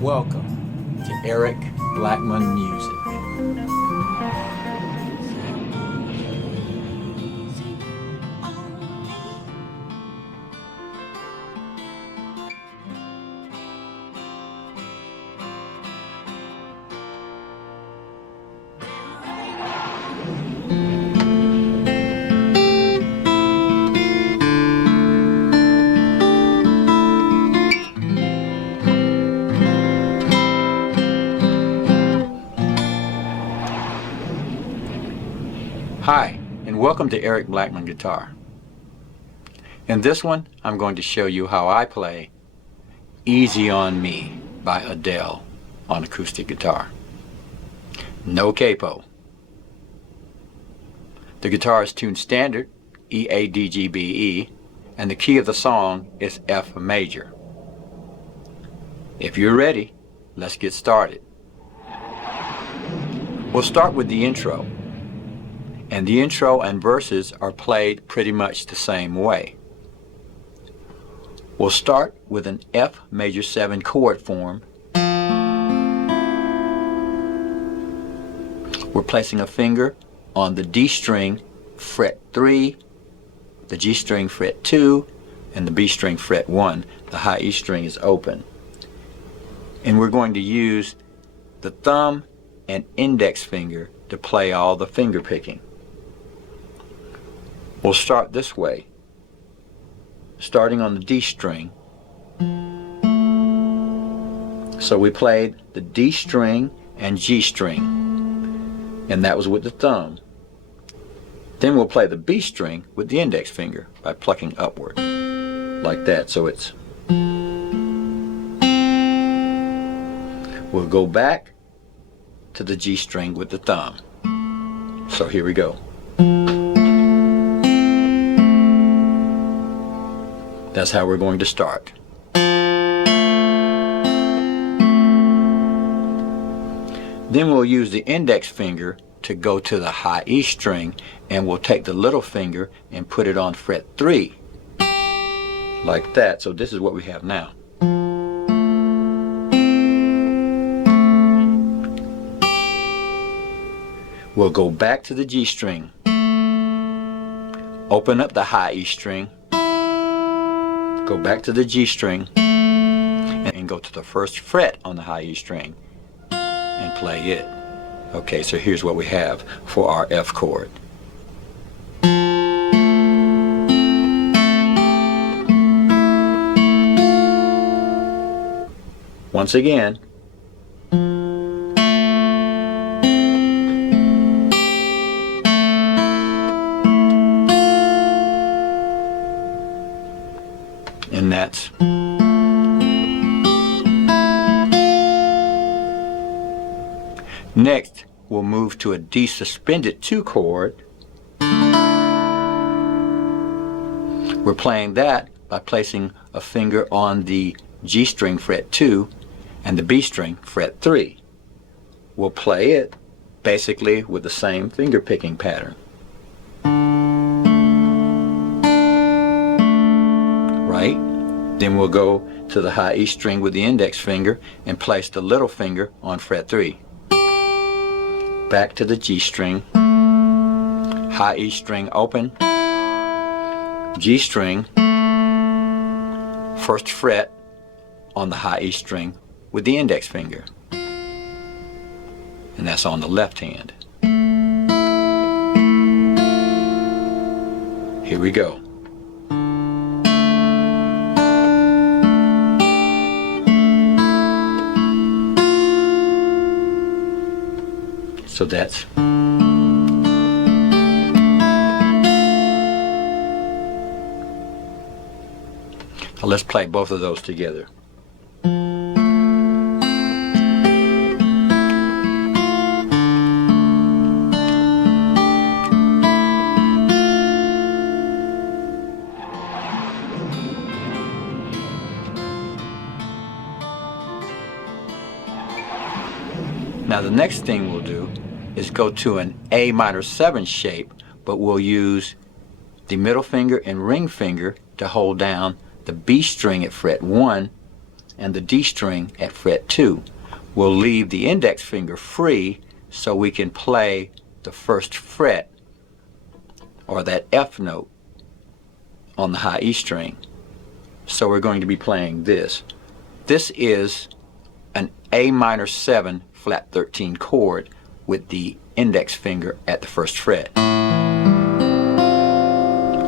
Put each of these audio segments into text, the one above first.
Welcome to Eric Blackmon Music. Hi, and welcome to Eric BlackmonGuitar. In this one, I'm going to show you how I play Easy on Me by Adele on acoustic guitar. No CAPO. The guitar is tuned standard, E-A-D-G-B-E, and the key of the song is F major. If you're ready, let's get started. We'll start with the intro. And the intro and verses are played pretty much the same way. We'll start with an F major 7 chord form. We're placing a finger on the D string fret 3, the G string fret 2, and the B string fret 1. The high E string is open. And we're going to use the thumb and index finger to play all the finger picking. We'll start this way, starting on the D string. So we played the D string and G string, and that was with the thumb. Then we'll play the B string with the index finger by plucking upward, like that. So it's... We'll go back to the G string with the thumb. So here we go. That's how we're going to start. Then we'll use the index finger to go to the high E string, and we'll take the little finger and put it on fret 3, like that. So this is what we have now. We'll go back to the G string, open up the high E string, go back to the G string, and go to the first fret on the high E string and play it. Okay, so here's what we have for our F chord. Once again. And that's next. We'll move to a D suspended 2 chord. We're playing that by placing a finger on the G string fret 2 and the B string fret 3. We'll play it basically with the same finger picking pattern. Right? Then we'll go to the high E string with the index finger and place the little finger on fret 3. Back to the G string, high E string open, G string, first fret on the high E string with the index finger. And that's on the left hand. Here we go. So that's... Now let's play both of those together. Now the next thing we'll do is go to an A minor 7 shape, but we'll use the middle finger and ring finger to hold down the B string at fret 1 and the D string at fret 2. We'll leave the index finger free so we can play the first fret, or that F note, on the high E string. So we're going to be playing this. This is an A minor 7 flat 13 chord with the index finger at the first fret.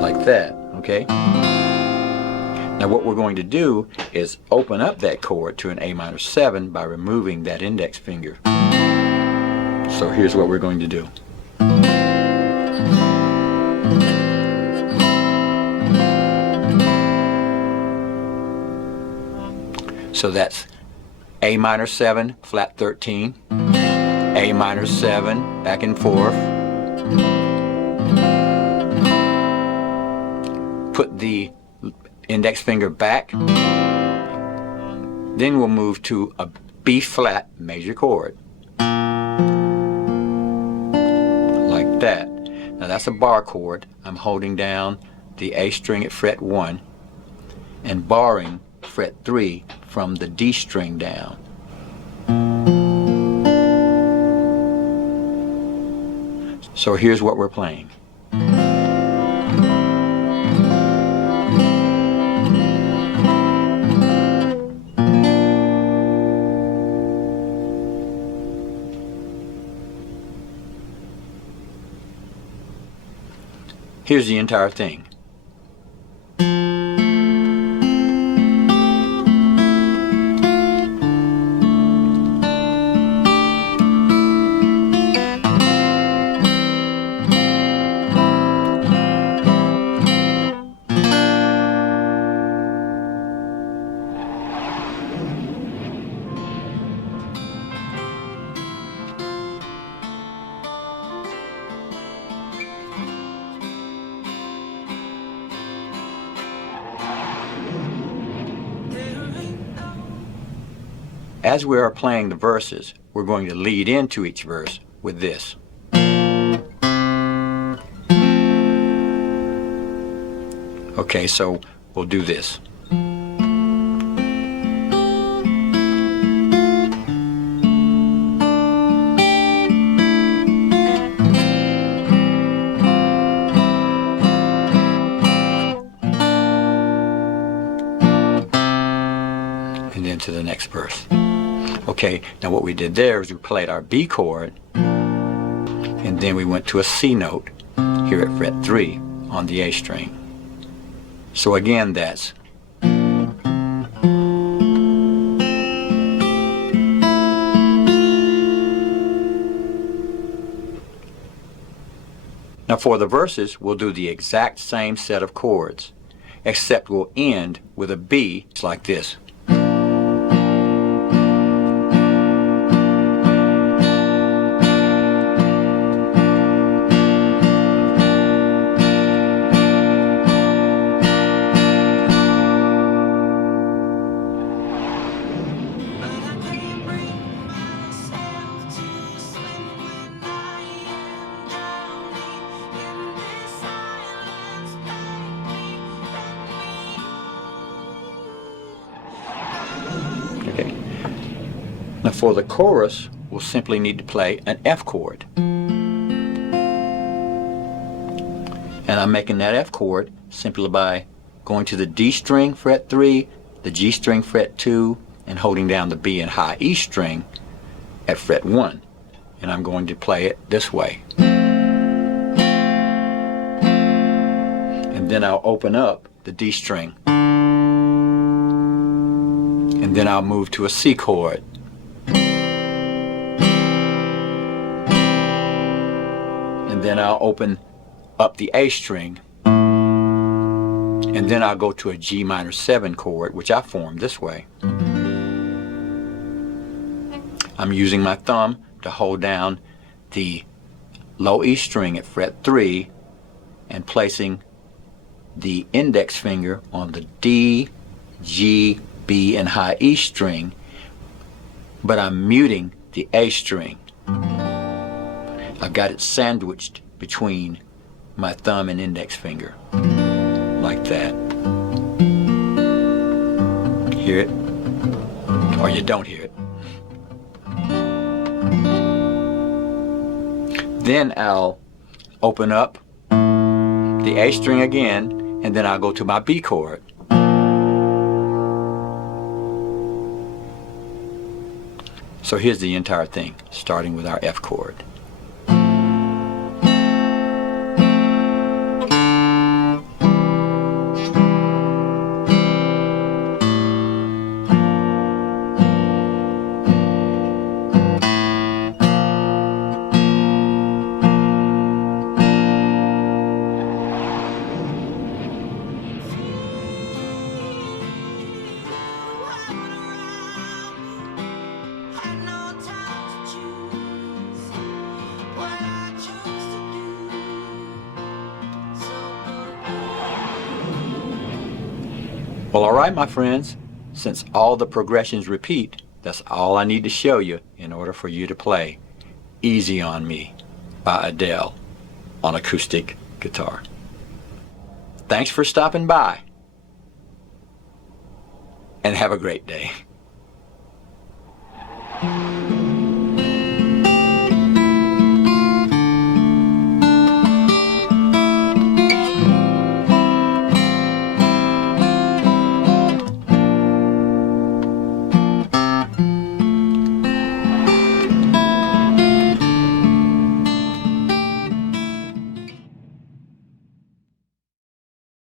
Like that, okay? Now what we're going to do is open up that chord to an A minor 7 by removing that index finger. So here's what we're going to do. So that's A minor 7, flat 13, A minor 7, back and forth. Put the index finger back. Then we'll move to a B flat major chord. Like that. Now that's a bar chord. I'm holding down the A string at fret 1 and barring fret 3 from the D string down. So here's what we're playing. Here's the entire thing. As we are playing the verses, we're going to lead into each verse with this. Okay, so we'll do this. And then to the next verse. Okay, now what we did there is we played our B chord, and then we went to a C note here at fret 3 on the A string. So again, that's now for the verses, we'll do the exact same set of chords, except we'll end with a B. It's like this. Okay. Now for the chorus, we'll simply need to play an F chord. And I'm making that F chord simply by going to the D string fret 3, the G string fret 2, and holding down the B and high E string at fret 1. And I'm going to play it this way. And then I'll open up the D string. And then I'll move to a C chord. And then I'll open up the A string. And then I'll go to a G minor 7 chord, which I formed this way. I'm using my thumb to hold down the low E string at fret 3 and placing the index finger on the D, G, B, and high E string, but I'm muting the A string. I've got it sandwiched between my thumb and index finger, like that. Hear it? or you don't hear it. Then I'll open up the A string again, and then I'll go to my B chord. So here's the entire thing, starting with our F chord. Well, all right, my friends, since all the progressions repeat, that's all I need to show you in order for you to play Easy on Me by Adele on acoustic guitar. Thanks for stopping by, and have a great day.